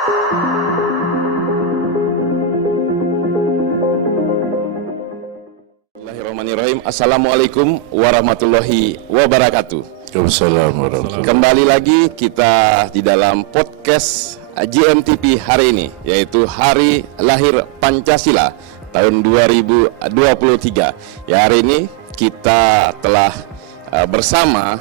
Bismillahirrahmanirrahim. Assalamualaikum warahmatullahi wabarakatuh. Waalaikumsalam. Kembali lagi kita di dalam podcast GMTV hari ini, yaitu Hari Lahir Pancasila tahun 2023. Ya, hari ini kita telah bersama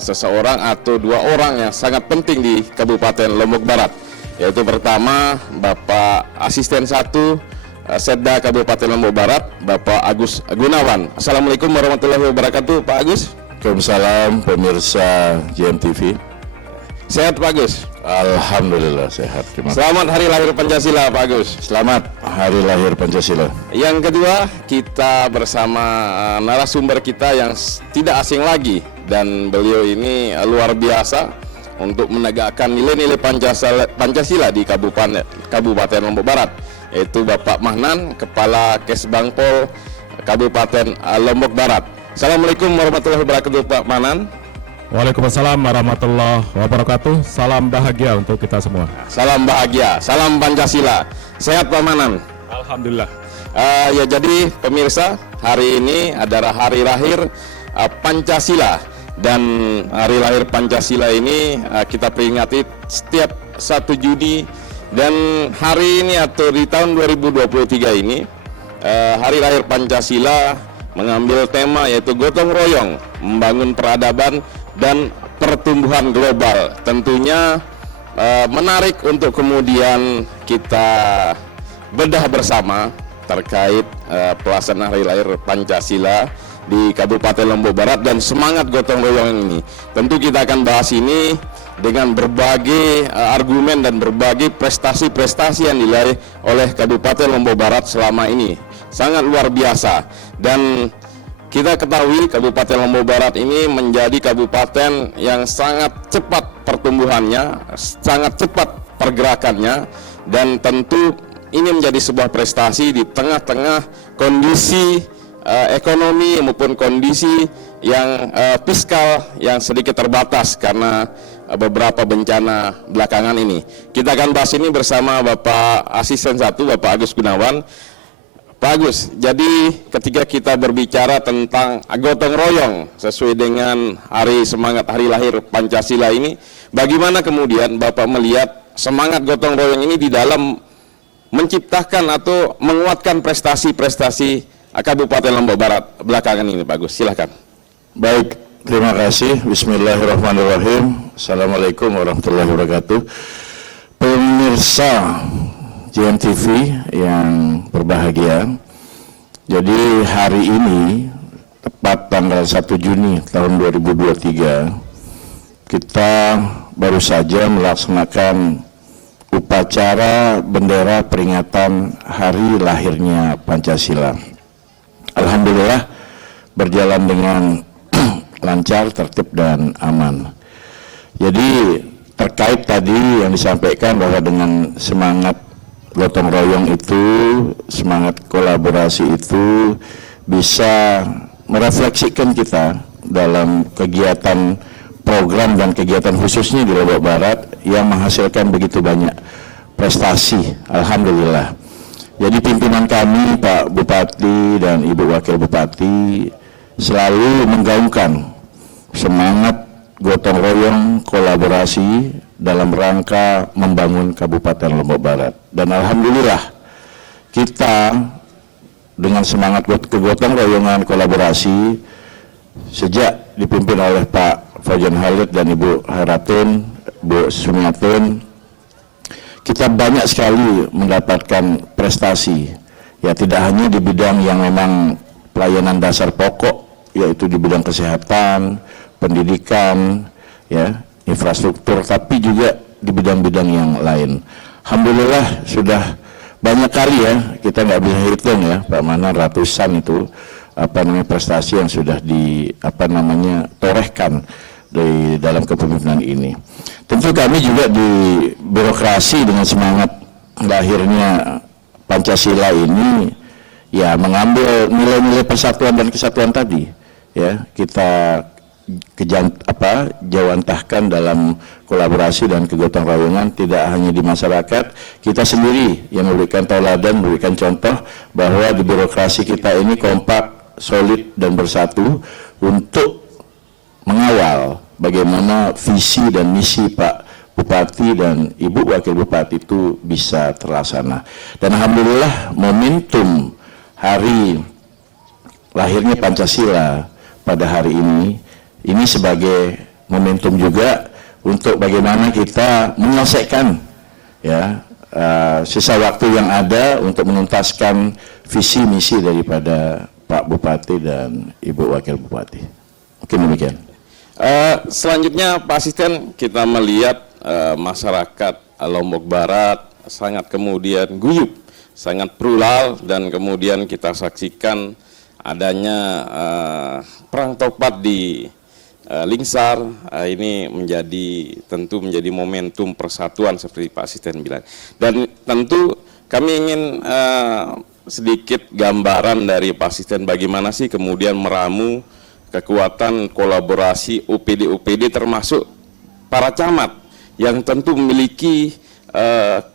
seseorang atau dua orang yang sangat penting di Kabupaten Lombok Barat, yaitu pertama Bapak Asisten 1 Setda Kabupaten Lombok Barat, Bapak Agus Gunawan. Assalamualaikum warahmatullahi wabarakatuh, Pak Agus. Waalaikumsalam pemirsa GMTV. Sehat Pak Agus? Alhamdulillah sehat. Selamat Hari Lahir Pancasila Pak Agus. Selamat Hari Lahir Pancasila. Yang kedua, kita bersama narasumber kita yang tidak asing lagi, dan beliau ini luar biasa untuk menegakkan nilai-nilai Pancasila di Kabupaten Lombok Barat, yaitu Bapak Mahnan, Kepala Kesbangpol Kabupaten Lombok Barat. Assalamualaikum warahmatullahi wabarakatuh, Pak Mahnan. Waalaikumsalam warahmatullahi wabarakatuh. Salam bahagia untuk kita semua. Salam bahagia, salam Pancasila. Sehat Pak Mahnan? Alhamdulillah. Ya, jadi pemirsa, hari ini adalah hari lahir Pancasila, dan hari lahir Pancasila ini kita peringati setiap 1 Juni. Dan hari ini atau di tahun 2023 ini, Hari Lahir Pancasila mengambil tema yaitu gotong royong, membangun peradaban dan pertumbuhan global. Tentunya menarik untuk kemudian kita bedah bersama terkait pelaksanaan Hari Lahir Pancasila di Kabupaten Lombok Barat dan semangat gotong royong ini. Tentu kita akan bahas ini dengan berbagai argumen dan berbagai prestasi-prestasi yang diraih oleh Kabupaten Lombok Barat selama ini. Sangat luar biasa. Dan kita ketahui Kabupaten Lombok Barat ini menjadi kabupaten yang sangat cepat pertumbuhannya, sangat cepat pergerakannya, dan tentu ini menjadi sebuah prestasi di tengah-tengah kondisi ekonomi maupun kondisi yang fiskal yang sedikit terbatas karena beberapa bencana belakangan ini. Kita akan bahas ini bersama Bapak Asisten 1, Bapak Agus Gunawan. Pak Agus, jadi ketika kita berbicara tentang gotong royong sesuai dengan semangat Hari Lahir Pancasila ini, bagaimana kemudian Bapak melihat semangat gotong royong ini di dalam menciptakan atau menguatkan prestasi-prestasi Kabupaten Lombok Barat belakangan ini, Pak Agus? Silakan. Baik, terima kasih. Bismillahirrahmanirrahim. Assalamualaikum warahmatullahi wabarakatuh. Pemirsa GMTV yang berbahagia, jadi hari ini tepat tanggal 1 Juni tahun 2023 kita baru saja melaksanakan upacara bendera peringatan hari lahirnya Pancasila. Alhamdulillah berjalan dengan lancar, tertib dan aman. Jadi terkait tadi yang disampaikan bahwa dengan semangat gotong royong itu, semangat kolaborasi itu bisa merefleksikan kita dalam kegiatan program dan kegiatan khususnya di Lombok Barat yang menghasilkan begitu banyak prestasi. Alhamdulillah. Jadi pimpinan kami, Pak Bupati dan Ibu Wakil Bupati, selalu menggaungkan semangat gotong royong kolaborasi dalam rangka membangun Kabupaten Lombok Barat. Dan alhamdulillah kita dengan semangat kegotong royongan kolaborasi sejak dipimpin oleh Pak Fajan Halid dan Ibu Haratun, Bu Sumiatun, kita banyak sekali mendapatkan prestasi. Ya, tidak hanya di bidang yang memang pelayanan dasar pokok, yaitu di bidang kesehatan, pendidikan, ya, infrastruktur, tapi juga di bidang-bidang yang lain. Alhamdulillah sudah banyak kali ya, kita nggak bisa hitung ya, Pak Mana, ratusan itu prestasi yang sudah torehkan di dalam kepemimpinan ini. Tentu kami juga di birokrasi dengan semangat lahirnya Pancasila ini ya mengambil nilai-nilai persatuan dan kesatuan tadi ya, kita jawantahkan dalam kolaborasi dan kegotong royongan tidak hanya di masyarakat, kita sendiri yang memberikan tauladan, memberikan contoh bahwa di birokrasi kita ini kompak, solid dan bersatu untuk mengawal bagaimana visi dan misi Pak Bupati dan Ibu Wakil Bupati itu bisa terlaksana. Dan alhamdulillah momentum hari lahirnya Pancasila pada hari ini sebagai momentum juga untuk bagaimana kita menyelesaikan ya sisa waktu yang ada untuk menuntaskan visi misi daripada Pak Bupati dan Ibu Wakil Bupati. Mungkin demikian. Selanjutnya Pak Asisten, kita melihat masyarakat Lombok Barat sangat kemudian guyup, sangat plural, dan kemudian kita saksikan adanya perang topat di Lingsar. Ini tentu menjadi momentum persatuan seperti Pak Asisten bilang. Dan tentu kami ingin sedikit gambaran dari Pak Asisten bagaimana sih kemudian meramu kekuatan kolaborasi UPD-UPD termasuk para camat yang tentu memiliki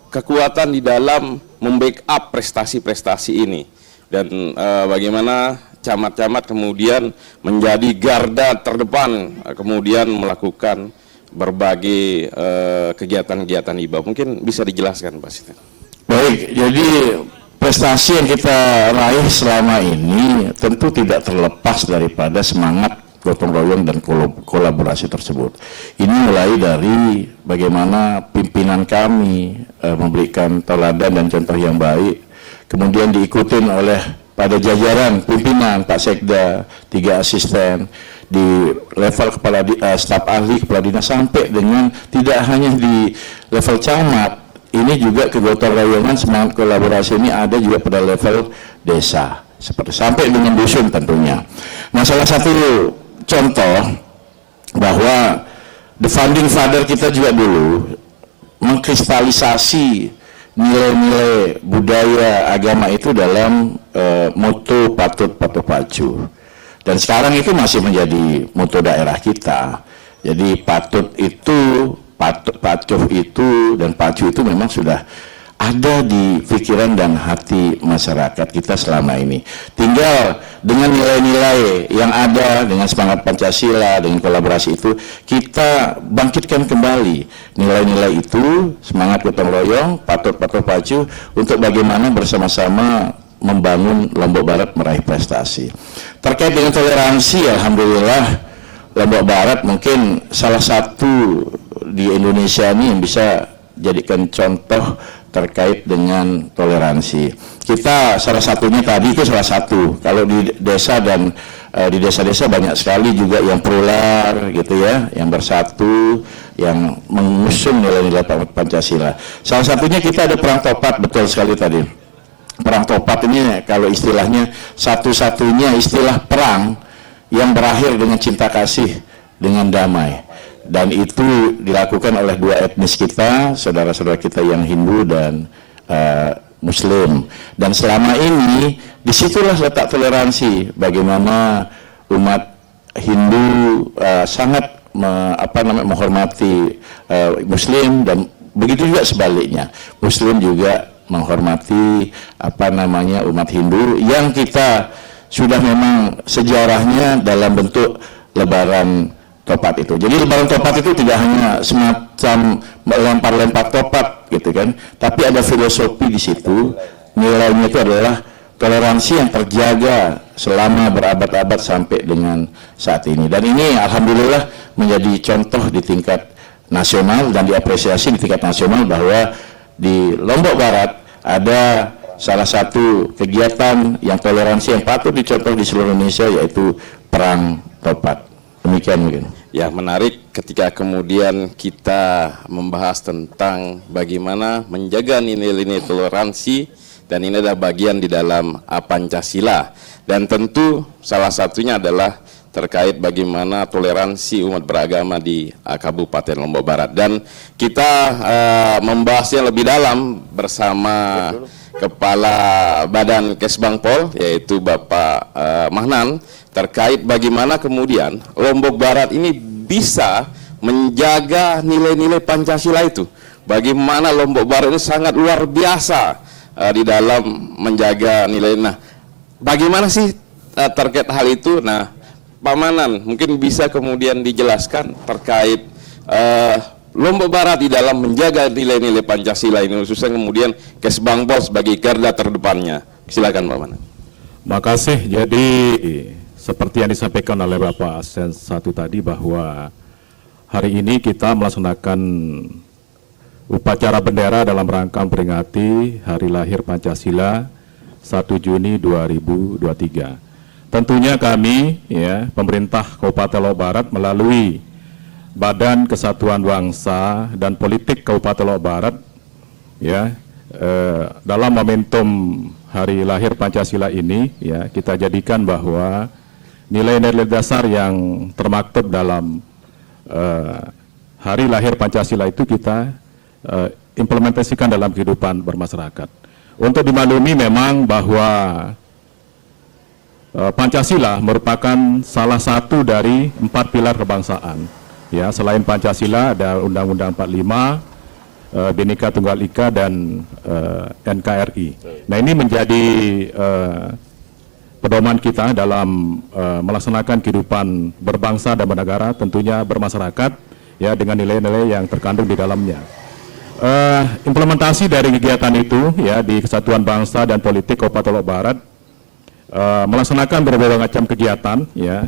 kekuatan di dalam membackup prestasi-prestasi ini. Dan bagaimana camat-camat kemudian menjadi garda terdepan, kemudian melakukan berbagai kegiatan-kegiatan hibah. Mungkin bisa dijelaskan Pak Asisten. Baik, jadi prestasi yang kita raih selama ini tentu tidak terlepas daripada semangat gotong royong dan kolaborasi tersebut. Ini mulai dari bagaimana pimpinan kami memberikan tauladan dan contoh yang baik, kemudian diikutin oleh pada jajaran pimpinan Pak Sekda, 3 asisten, di level kepala staf ahli, kepala dinas, sampai dengan tidak hanya di level camat, ini juga kegotong royongan semangat kolaborasi ini ada juga pada level desa, seperti sampai dengan dusun tentunya. Nah, salah satu contoh bahwa the founding father kita juga dulu mengkristalisasi nilai-nilai budaya agama itu dalam moto patut patuh pacu, dan sekarang itu masih menjadi moto daerah kita. Jadi patut itu, patuh itu, dan pacu itu memang sudah ada di pikiran dan hati masyarakat kita selama ini. Tinggal dengan nilai-nilai yang ada, dengan semangat Pancasila, dengan kolaborasi itu, kita bangkitkan kembali nilai-nilai itu, semangat gotong royong, patut pacu, untuk bagaimana bersama-sama membangun Lombok Barat meraih prestasi. Terkait dengan toleransi, alhamdulillah Lombok Barat mungkin salah satu di Indonesia ini yang bisa jadikan contoh terkait dengan toleransi. Kita salah satunya tadi itu salah satu. Kalau di desa dan di desa-desa banyak sekali juga yang plural gitu ya, yang bersatu, yang mengusung nilai-nilai Pancasila. Salah satunya kita ada perang topat, betul sekali tadi. Perang topat ini kalau istilahnya satu-satunya istilah perang yang berakhir dengan cinta kasih, dengan damai. Dan itu dilakukan oleh 2 etnis kita, saudara-saudara kita yang Hindu dan Muslim. Dan selama ini disitulah letak toleransi, bagaimana umat Hindu sangat menghormati Muslim, dan begitu juga sebaliknya, Muslim juga menghormati umat Hindu, yang kita sudah memang sejarahnya dalam bentuk lebaran topat itu. Jadi lebaran topat itu tidak hanya semacam lempar-lempar topat gitu kan, tapi ada filosofi di situ. Nilainya itu adalah toleransi yang terjaga selama berabad-abad sampai dengan saat ini. Dan ini alhamdulillah menjadi contoh di tingkat nasional dan diapresiasi di tingkat nasional, bahwa di Lombok Barat ada salah satu kegiatan yang toleransi yang patut dicontoh di seluruh Indonesia, yaitu perang topat. Demikian mungkin. Ya, menarik ketika kemudian kita membahas tentang bagaimana menjaga nilai-nilai toleransi, dan ini adalah bagian di dalam Pancasila. Dan tentu salah satunya adalah terkait bagaimana toleransi umat beragama di Kabupaten Lombok Barat. Dan kita membahasnya lebih dalam bersama Kepala Badan Kesbangpol, yaitu Bapak Mahnan, terkait bagaimana kemudian Lombok Barat ini bisa menjaga nilai-nilai Pancasila itu. Bagaimana Lombok Barat ini sangat luar biasa di dalam menjaga nilai. Nah, bagaimana sih terkait hal itu? Nah, Pak Manan mungkin bisa kemudian dijelaskan terkait Lombok Barat di dalam menjaga nilai-nilai Pancasila ini, khususnya kemudian Kesbangpol sebagai garda terdepannya. Silakan Pak Manan. Makasih. Jadi seperti yang disampaikan oleh Bapak Asn 1 tadi, bahwa hari ini kita melaksanakan upacara bendera dalam rangka memperingati Hari Lahir Pancasila 1 Juni 2023. Tentunya kami, ya, pemerintah Kabupaten Lombok Barat melalui Badan Kesatuan Bangsa dan Politik Kabupaten Lombok Barat, ya, dalam momentum Hari Lahir Pancasila ini, ya, kita jadikan bahwa nilai-nilai dasar yang termaktub dalam Hari Lahir Pancasila itu kita implementasikan dalam kehidupan bermasyarakat. Untuk dimaklumi memang bahwa Pancasila merupakan salah satu dari 4 pilar kebangsaan. Ya, selain Pancasila ada Undang-Undang 45, Bhinneka Tunggal Ika, dan NKRI. Nah, ini menjadi pedoman kita dalam melaksanakan kehidupan berbangsa dan bernegara, tentunya bermasyarakat, ya, dengan nilai-nilai yang terkandung di dalamnya. Implementasi dari kegiatan itu, ya, di Kesatuan Bangsa dan Politik Kabupaten Lombok Barat melaksanakan berbagai macam kegiatan, ya,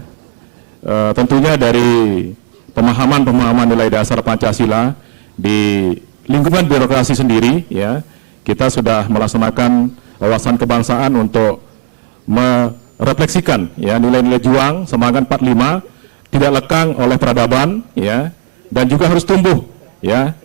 tentunya dari pemahaman nilai dasar Pancasila di lingkungan birokrasi sendiri, ya, kita sudah melaksanakan wawasan kebangsaan untuk merefleksikan, ya, nilai-nilai juang semangat 45 tidak lekang oleh peradaban, ya, dan juga harus tumbuh, ya,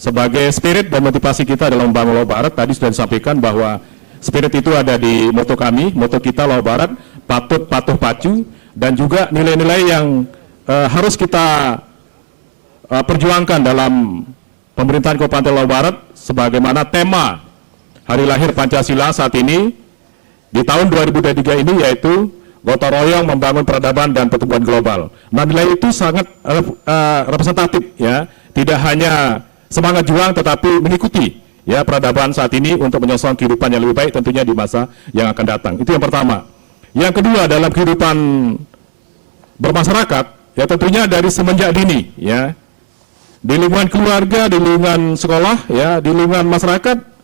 sebagai spirit dan motivasi kita dalam membangun Lombok Barat. Tadi sudah disampaikan bahwa spirit itu ada di moto kami, moto kita Lombok Barat, patut, patuh, pacu, dan juga nilai-nilai yang harus kita perjuangkan dalam pemerintahan Kabupaten Lombok Barat, sebagaimana tema Hari Lahir Pancasila saat ini di tahun 2023 ini, yaitu gotong royong membangun peradaban dan pertumbuhan global. Nah, nilai itu sangat representatif, ya, tidak hanya semangat juang tetapi mengikuti, ya, peradaban saat ini untuk menyongsong kehidupan yang lebih baik tentunya di masa yang akan datang. Itu yang pertama. Yang kedua, dalam kehidupan bermasyarakat, ya, tentunya dari semenjak dini, ya, di lingkungan keluarga, di lingkungan sekolah, ya, di lingkungan masyarakat,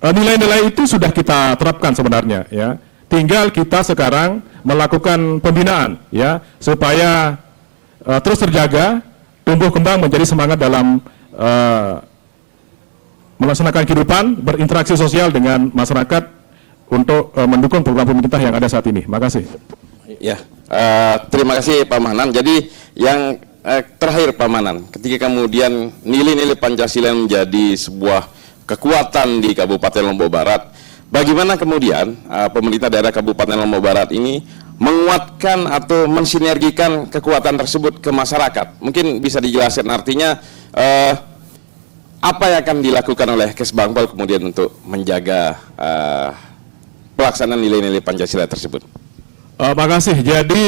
nilai-nilai itu sudah kita terapkan sebenarnya, ya. Tinggal kita sekarang melakukan pembinaan, ya, supaya terus terjaga, tumbuh kembang menjadi semangat dalam melaksanakan kehidupan, berinteraksi sosial dengan masyarakat untuk mendukung program pemerintah yang ada saat ini. Terima kasih. Ya, terima kasih Pak Manan. Jadi yang terakhir Pak Manan, ketika kemudian nilai-nilai Pancasila menjadi sebuah kekuatan di Kabupaten Lombok Barat, bagaimana kemudian pemerintah daerah Kabupaten Lombok Barat ini menguatkan atau mensinergikan kekuatan tersebut ke masyarakat? Mungkin bisa dijelaskan, artinya apa yang akan dilakukan oleh Kesbangpol kemudian untuk menjaga pelaksanaan nilai-nilai Pancasila tersebut? Makasih. Jadi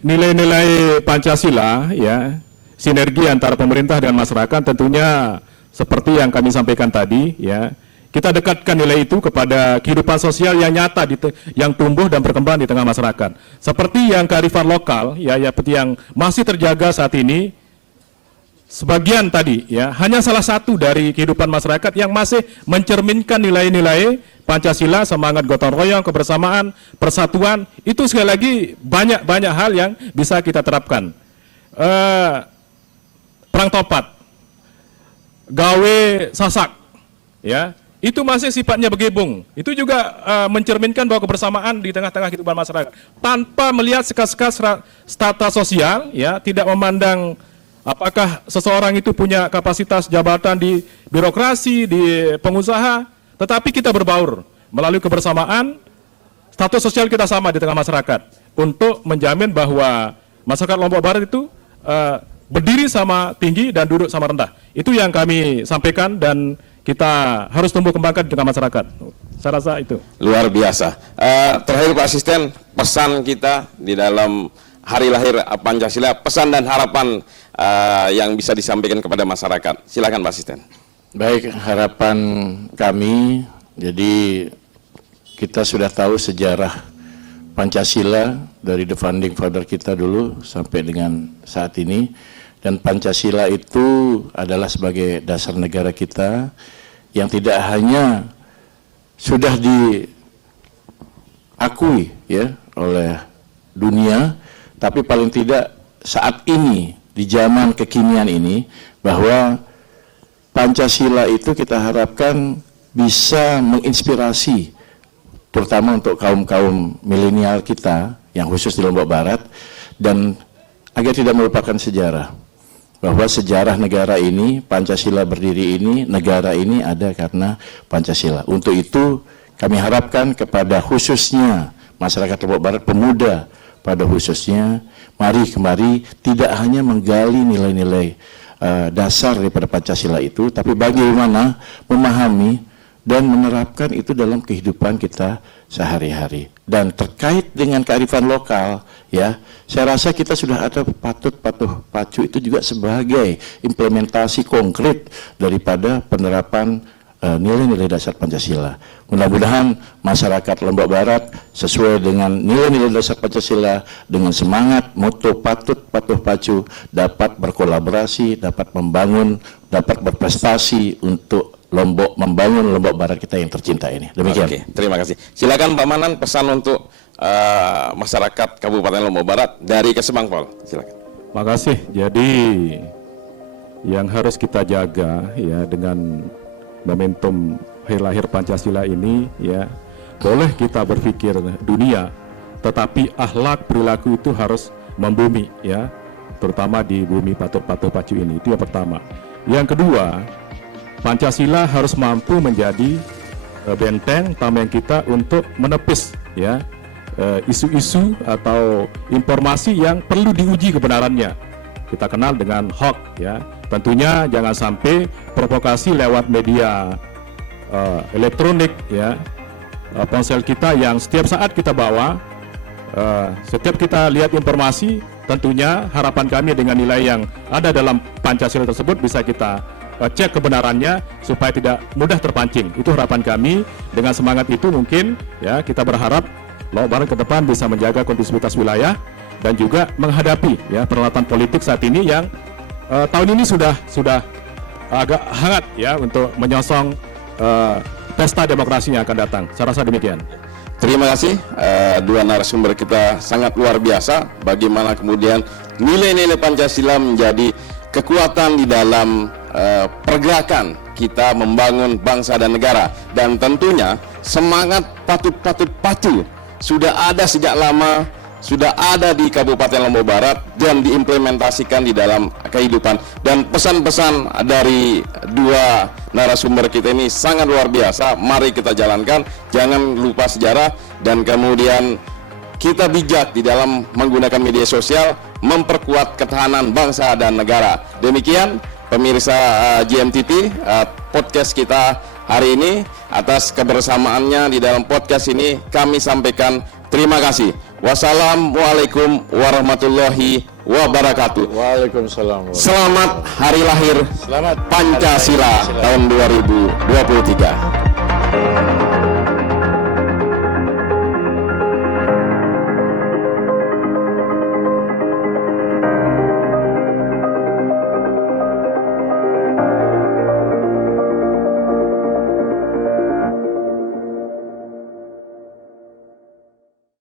nilai-nilai Pancasila, ya, sinergi antara pemerintah dan masyarakat tentunya seperti yang kami sampaikan tadi, ya, kita dekatkan nilai itu kepada kehidupan sosial yang nyata, yang tumbuh dan berkembang di tengah masyarakat. Seperti yang kearifan lokal, ya, seperti yang masih terjaga saat ini. Sebagian tadi, ya, hanya salah satu dari kehidupan masyarakat yang masih mencerminkan nilai-nilai Pancasila, semangat gotong royong, kebersamaan, persatuan. Itu sekali lagi banyak hal yang bisa kita terapkan. Perang topat, gawe sasak, ya, itu masih sifatnya bergebung. Itu juga mencerminkan bahwa kebersamaan di tengah-tengah kehidupan masyarakat, tanpa melihat sekas-sekas strata sosial, ya, tidak memandang apakah seseorang itu punya kapasitas jabatan di birokrasi, di pengusaha, tetapi kita berbaur melalui kebersamaan, status sosial kita sama di tengah masyarakat untuk menjamin bahwa masyarakat Lombok Barat itu berdiri sama tinggi dan duduk sama rendah. Itu yang kami sampaikan dan kita harus tumbuh kembangkan di tengah masyarakat. Saya rasa itu. Luar biasa. Terakhir Pak Asisten, pesan kita di dalam hari lahir Pancasila, pesan dan harapan yang bisa disampaikan kepada masyarakat. Silakan Pak Asisten. Baik, harapan kami, jadi kita sudah tahu sejarah Pancasila dari the founding father kita dulu sampai dengan saat ini, dan Pancasila itu adalah sebagai dasar negara kita yang tidak hanya sudah diakui ya oleh dunia, tapi paling tidak saat ini di zaman kekinian ini bahwa Pancasila itu kita harapkan bisa menginspirasi terutama untuk kaum-kaum milenial kita yang khusus di Lombok Barat, dan agar tidak melupakan sejarah, bahwa sejarah negara ini, Pancasila berdiri ini, negara ini ada karena Pancasila. Untuk itu kami harapkan kepada khususnya masyarakat Lombok Barat, pemuda pada khususnya, mari kemari tidak hanya menggali nilai-nilai dasar daripada Pancasila itu, tapi bagaimana memahami dan menerapkan itu dalam kehidupan kita sehari-hari. Dan terkait dengan kearifan lokal, ya, saya rasa kita sudah ada patut patuh pacu itu juga sebagai implementasi konkret daripada penerapan nilai-nilai dasar Pancasila. Mudah-mudahan masyarakat Lombok Barat sesuai dengan nilai-nilai dasar Pancasila, dengan semangat moto patut patuh pacu, dapat berkolaborasi, dapat membangun, dapat berprestasi untuk Lombok, membangun Lombok Barat kita yang tercinta ini. Demikian. Oke, terima kasih. Silakan Pak Manan, pesan untuk masyarakat Kabupaten Lombok Barat dari Kesemang, Pol. Silakan. Makasih. Jadi yang harus kita jaga ya dengan momentum hari lahir Pancasila ini ya, boleh kita berpikir dunia, tetapi akhlak perilaku itu harus membumi ya, terutama di bumi patut patuh pacu ini. Itu yang pertama. Yang kedua, Pancasila harus mampu menjadi benteng tameng kita untuk menepis ya isu-isu atau informasi yang perlu diuji kebenarannya. Kita kenal dengan hoax ya. Tentunya jangan sampai provokasi lewat media elektronik ya, ponsel kita yang setiap saat kita bawa, setiap kita lihat informasi, tentunya harapan kami dengan nilai yang ada dalam Pancasila tersebut bisa kita cek kebenarannya supaya tidak mudah terpancing. Itu harapan kami. Dengan semangat itu mungkin ya kita berharap Lombok Barat ke depan bisa menjaga kondusivitas wilayah dan juga menghadapi ya peralatan politik saat ini yang tahun ini sudah agak hangat ya untuk menyongsong pesta demokrasi yang akan datang. Saya rasa demikian. Terima kasih, dua narasumber kita sangat luar biasa. Bagaimana kemudian nilai-nilai Pancasila menjadi kekuatan di dalam pergerakan kita membangun bangsa dan negara, dan tentunya semangat patut pacu sudah ada sejak lama, sudah ada di Kabupaten Lombok Barat dan diimplementasikan di dalam kehidupan. Dan pesan-pesan dari dua narasumber kita ini sangat luar biasa. Mari kita jalankan, jangan lupa sejarah, dan kemudian kita bijak di dalam menggunakan media sosial, memperkuat ketahanan bangsa dan negara. Demikian pemirsa GMTV, podcast kita hari ini. Atas kebersamaannya di dalam podcast ini kami sampaikan terima kasih. Wassalamualaikum warahmatullahi wabarakatuh. Waalaikumsalam. Selamat hari lahir Selamat Pancasila tahun 2023.